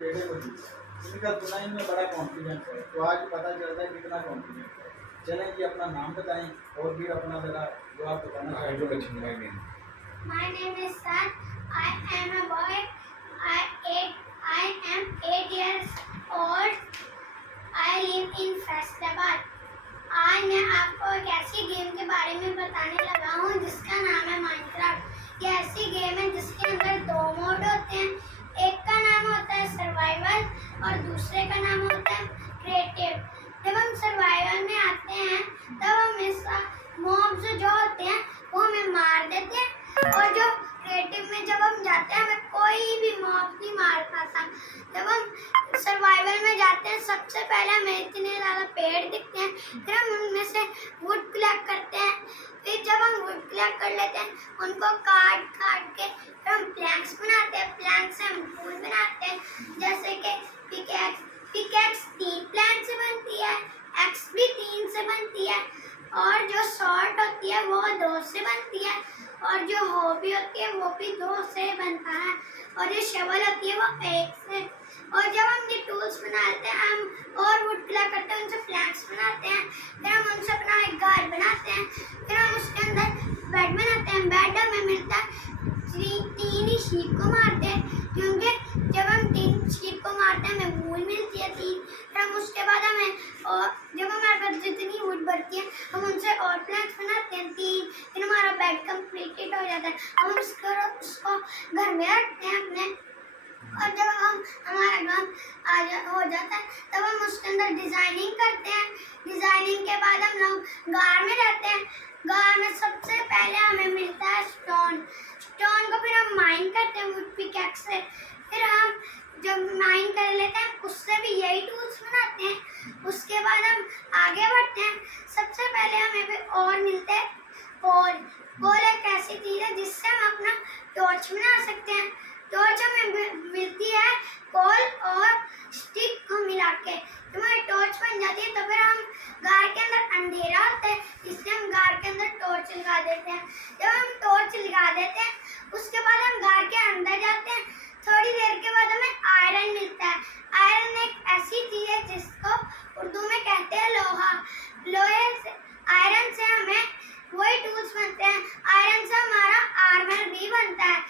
बेटे को जीता, इनका बुनाई में बड़ा कॉन्फिडेंस है। तो आज पता चलता है कितना कॉन्फिडेंस है। चलें कि अपना नाम बताएं और फिर अपना ज़रा जो आप बताना चाहें। My name is Sat. I am a boy. I am 8 years old. I live in Faisalabad. आज मैं आपको एक ऐसी गेम के बारे में बताने लगा हूँ जिसका नाम है माइनक्राफ्ट। ये ऐसी गेम है जिसके अंदर 2 मोड होते हैं। एक का नाम होता है सर्वाइवल और दूसरे का नाम होता है क्रिएटिव। जब हम सर्वाइवल में आते हैं तब हमेशा मॉब्स जो होते हैं वो हमें मार देते हैं, और जो क्रिएटिव में जब हम जाते हैं हमें कोई भी मॉब नहीं मार पाता। जब हम सर्वाइवल में जाते हैं सबसे पहले हमें इतने ज़्यादा पेड़ दिखते हैं, फिर हम उनमें से वुड कलेक्ट करते हैं। फिर जब हम वुड कलेक्ट कर लेते हैं उनको काट के फिर हम प्लैंक्स बनाते हैं। प्लैंक से हम टूल बनाते हैं, जैसे कि पिकैक्स 3 प्लैंक से बनती है, एक्स भी 3 से बनती है, और जो शॉर्ट होती है वो 2 से बनती है, और जो हो भी होती है वो भी 2 से बनता है, और जो शवल होती है वो 1 से। और जब हम ये टूल्स बनाते हैं हम और वुड कलेक्ट करते हैं, उनसे प्लैंक्स बनाते हैं, फिर हम उनसे अपना एक घर बनाते हैं, फिर हम उसके अंदर बेड बनाते हैं। बेड हमें मिलता है 3 ही शीप को मारते हैं, क्योंकि जब हम 3 शीप को मारते हैं हमें वूल मिलती है 3। फिर हम उसके बाद हमें और जब हमारे पास जितनी वुड बढ़ती है हम उनसे और प्लैंक्स बनाते हैं 3। फिर हमारा बेड कम्प्लीटेड हो जाता है। हम उसको घर में रखते हैं अपने, और जब हमारा काम हो जाता है तब हम उसके अंदर डिज़ाइनिंग करते हैं। डिज़ाइनिंग के बाद हम लोग गार में रहते हैं। गार में सबसे पहले हमें मिलता है स्टोन को फिर हम माइन करते हैं वुड पिकैक्स से। फिर हम जब माइन कर लेते हैं उससे भी यही टूल्स बनाते हैं। उसके बाद हम आगे बढ़ते हैं। सबसे पहले हमें भी और मिलते हैं कोल एक ऐसी चीज़ है जिससे हम अपना टॉर्च बना सकते हैं। टॉर्च हमें मिलती है कोल और स्टिक को मिला के, तो हमारी टॉर्च बन जाती है। तो फिर हम गार के अंदर अंधेरा होता है इसलिए हम गार के अंदर टॉर्च लगा देते हैं। जब हम टॉर्च लगा देते हैं उसके बाद हम गार के अंदर जाते हैं। थोड़ी देर के बाद हमें आयरन मिलता है। आयरन एक ऐसी चीज़ है जिसको उर्दू में कहते हैं लोहा। आयरन से हमें वही टूल्स बनते हैं। आयरन से हमारा आर्मर भी बनता है।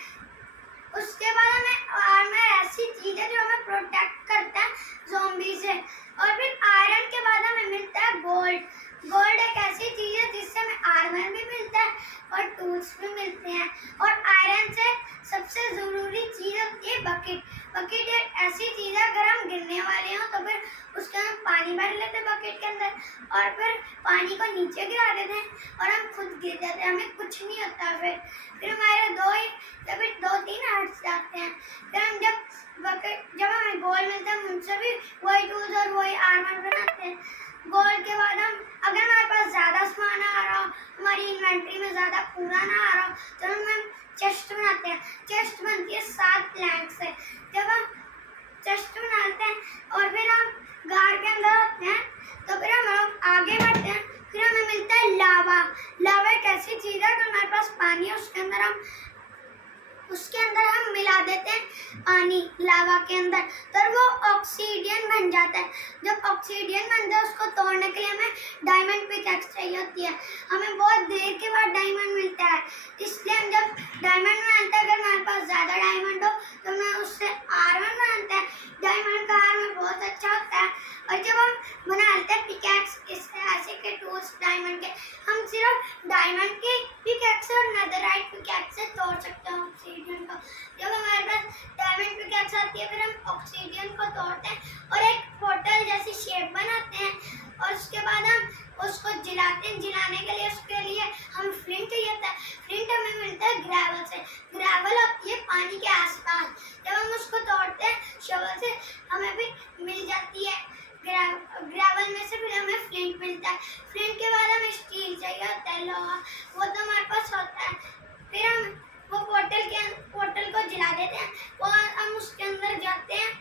उसके बाद हमें आर्मर ऐसी चीज़ है जो हमें प्रोटेक्ट करता है ज़ॉम्बी से। और फिर आयरन के बाद हमें मिलता है गोल्ड एक ऐसी चीज़ है जिससे हमें आर्मर भी मिलता है और टूल्स भी मिलते हैं। और आयरन से सबसे ज़रूरी चीज़ होती है बकेट एक ऐसी चीज़ है अगर हम गिरने वाले हों तो फिर उसके अंदर पानी भर लेते हैं बकेट के अंदर, और फिर पानी को नीचे गिरा देते हैं और हम खुद गिर जाते हैं, हमें कुछ नहीं होता। फिर हमारे 2-3 हार्ट्स जाते हैं। फिर हम जब हमें गोल्ड मिलता है हम उनसे भी वही टूल्स और वही आर्मर बनाते हैं। गोल्ड के बाद हम अगर हमारे पास ज़्यादा सामान आ रहा हो, हमारी इन्वेंट्री में ज़्यादा पूरा ना आ रहा हो, तो हम चेस्ट बनाते हैं। चेस्ट बनती है 7 प्लैंक से। जब हम चेस्ट बनाते हैं और फिर हम गार के अंदर होते हैं तो फिर हम लोग आगे बढ़ते हैं। फिर हमें मिलता है लावा एक ऐसी चीज़ है अगर हमारे पास पानी है उसके अंदर हम मिला देते हैं पानी लावा के अंदर, तो वो ऑक्सीडियन बन जाता है। जब ऑक्सीडियन बनता है उसको तोड़ने के लिए हमें डायमंड पिकैक्स चाहिए होती है। हमें बहुत देर के बाद डायमंड मिलता है, इसलिए हम जब डायमंड बनाते हैं अगर हमारे पास ज़्यादा डायमंड हो तो हम उससे आर्मर बनाते हैं। डायमंड का आर्मर बहुत अच्छा होता है। और जब हम बनाते हैं पिकैक्स ऐसे के टूल्स डायमंड के, हम सिर्फ डायमंड के पिकैक्स और नेदरराइट पिकैक्स से तोड़ सकते हैं ऑक्सीडियन को। जब हमारे पास डायमंड पिकैक्स आती है फिर हम ऑक्सीडियन को तोड़ते हैं और एक पोर्टल जैसी शेप बनाते हैं, और उसके बाद हम उसको जलाते हैं। जलाने के लिए उसके लिए हम फ्लिंट चाहिए होता है। फ्लिंट हमें मिलता है ग्रेवल से। ग्रेवल होती है पानी के आसपास। जब हम उसको तोड़ते हैं शवल से हमें भी मिल जाती है ग्रेवल में से, फिर हमें फ्लिंट मिलता है। फ्लिंट के बाद हमें स्टील चाहिए होता है, लोहा, वो तो हमारे पास होता है। फिर हम वो पोर्टल को जला देते हैं, वो हम उसके अंदर जाते हैं,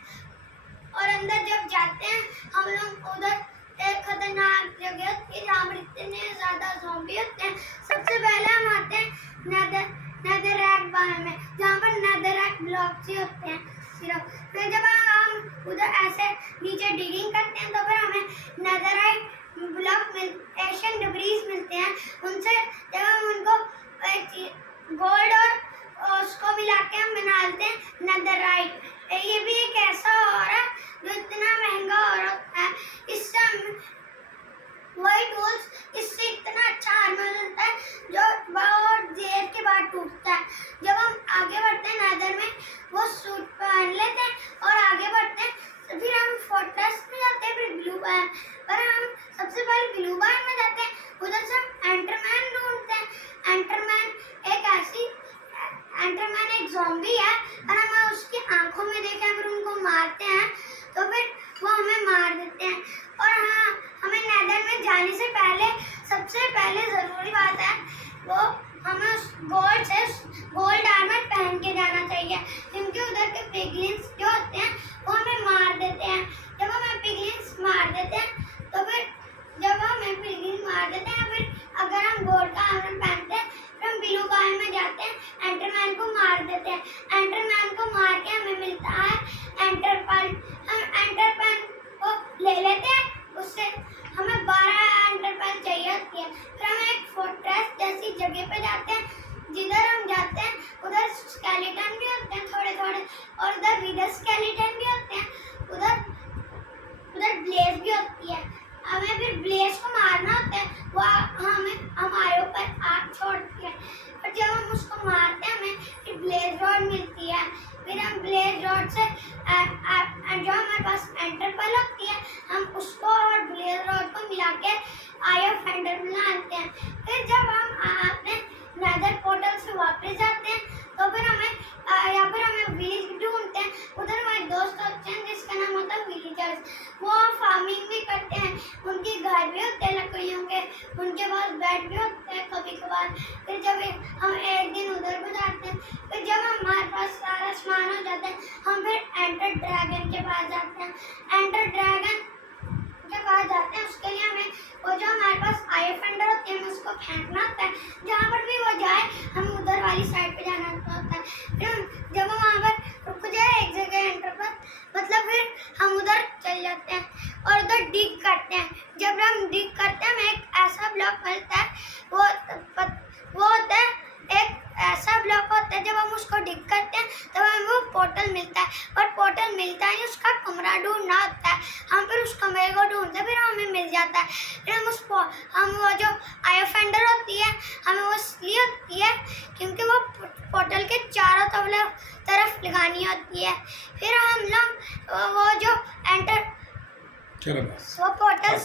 और अंदर जब जाते हैं हम लोग उधर एक खतरनाक जगह होती है जहाँ पर इतने ज़्यादा ज़ॉम्बी होते हैं। सबसे पहले हम आते हैं नेदररैक बायोम में, जहाँ पर नेदररैक ब्लॉक्स ही होते हैं सिर्फ। फिर जब उधर ऐसे नीचे डिगिंग करते हैं तो फिर हमें नेदरराइट ब्लॉक एशियन डिब्रीज मिलते हैं. उनसे जब हम उनको गोल्ड और उसको मिला के हम बनाते हैं नेदरराइट. ये भी एक ऐसा और है जो इतना महंगा और होता है. इससे हम वाइट होल्स इससे इतना अच्छा आर्मर मिलता है जो बहुत देर के बाद टूटता है. जब हम आगे बढ़ते हैं नेदर में वो सूट पहन लेते हैं और आगे बढ़ते हैं. तो फिर हम फोर्ट्रेस में जाते हैं, फिर ब्लू बायम. पर हम सबसे पहले ब्लू बायम में जाते हैं. उधर से हम एंटरमैन ढूंढते हैं. एंटरमैन एक ज़ॉम्बी है और हम उसकी आंखों में देखें फिर उनको मारते हैं तो फिर वो हमें मार देते हैं. और हाँ, हमें नेदर में जाने से पहले सबसे पहले ज़रूरी बात है वो हमें उस गोल्ड आर्मर पहन के जाना चाहिए, क्योंकि उधर के पिगलिन्स जो होते हैं वो हमें मार देते हैं. जब हमें पिगलिन्स मार देते हैं तो फिर अगर हम गोल्ड का आर्मर पहनते हैं फिर हम ब्लू बायम में जाते हैं, एंटरमैन को मार देते हैं. एंटरमैन को मार के हमें मिलता है एंटरपर्ल. हम एंटरपर्ल को ले लेते हैं, उससे हमें 12 एंटरपर्ल चाहिए होती है. फिर हम एक फोर्ट्रेस जैसी जगह पे जाते हैं. जिधर हम जाते हैं उधर स्केलेटन भी होते हैं थोड़े थोड़े और उधर विदर स्केलेटन भी होते हैं. उधर ब्लेज भी होती है. हमें फिर ब्लेज को मारना होता है. वो हमें हमारे ऊपर आग छोड़ती है और जब हम उसको मारते हैं हमें फिर ब्लेज रॉड मिलती है. फिर हम ब्लेज रॉड से जो हमारे पास एंटरपर्ल होती है हम उसको और ब्लेज रॉड को मिला के आई ऑफ एंडर बनाते हैं. फिर जब हम अपने नेदर पोर्टल से वापस जाते हैं तो फिर हमें विलेज ढूंढते हैं. उधर हमारे दोस्त होते हैं जिसका नाम होता है विलेजर्स. वो फार्मिंग भी करते हैं, उनके घर भी होते हैं लकड़ियों के, उनके पास बेड भी होते हैं कभी कभार. फिर जब हम एक दिन उधर गुजारते हैं फिर जब हमारे पास सारा सामान हो जाता है हम फिर एंटर ड्रैगन के पास जाते हैं. एंटर ड्रैगन के पास जाते हैं उसके लिए हमें वो जो हमारे पास आई ऑफ एंडर होती है हमें उसको फेंकना होता है. जहाँ पर भी वो जाए हमें उधर वाली साइड पे जाना होता है. फिर जब हम वहाँ पर रुक जाए एक जगह एंटर पर मतलब फिर हम उधर चल जाते हैं और उधर डिग करते हैं. जब हम डिग करते हैं हमें एक ऐसा ब्लॉक मिलता है. वो होता है एक ऐसा ब्लॉक होता है. जब हम उसको डिग करते हैं तब हमें वो पोर्टल मिलता है और पोर्टल मिलता है उसका कमरा ढूंढना होता है. हम फिर उस कमरे को ढूंढते फिर हमें मिल जाता है. फिर हम वो जो आई ऑफ एंडर होती है हमें वो इसलिए होती है क्योंकि वो पोर्टल के चारों तरफ लगानी होती है. फिर हम लोग वो जो एंटर वो पोर्टल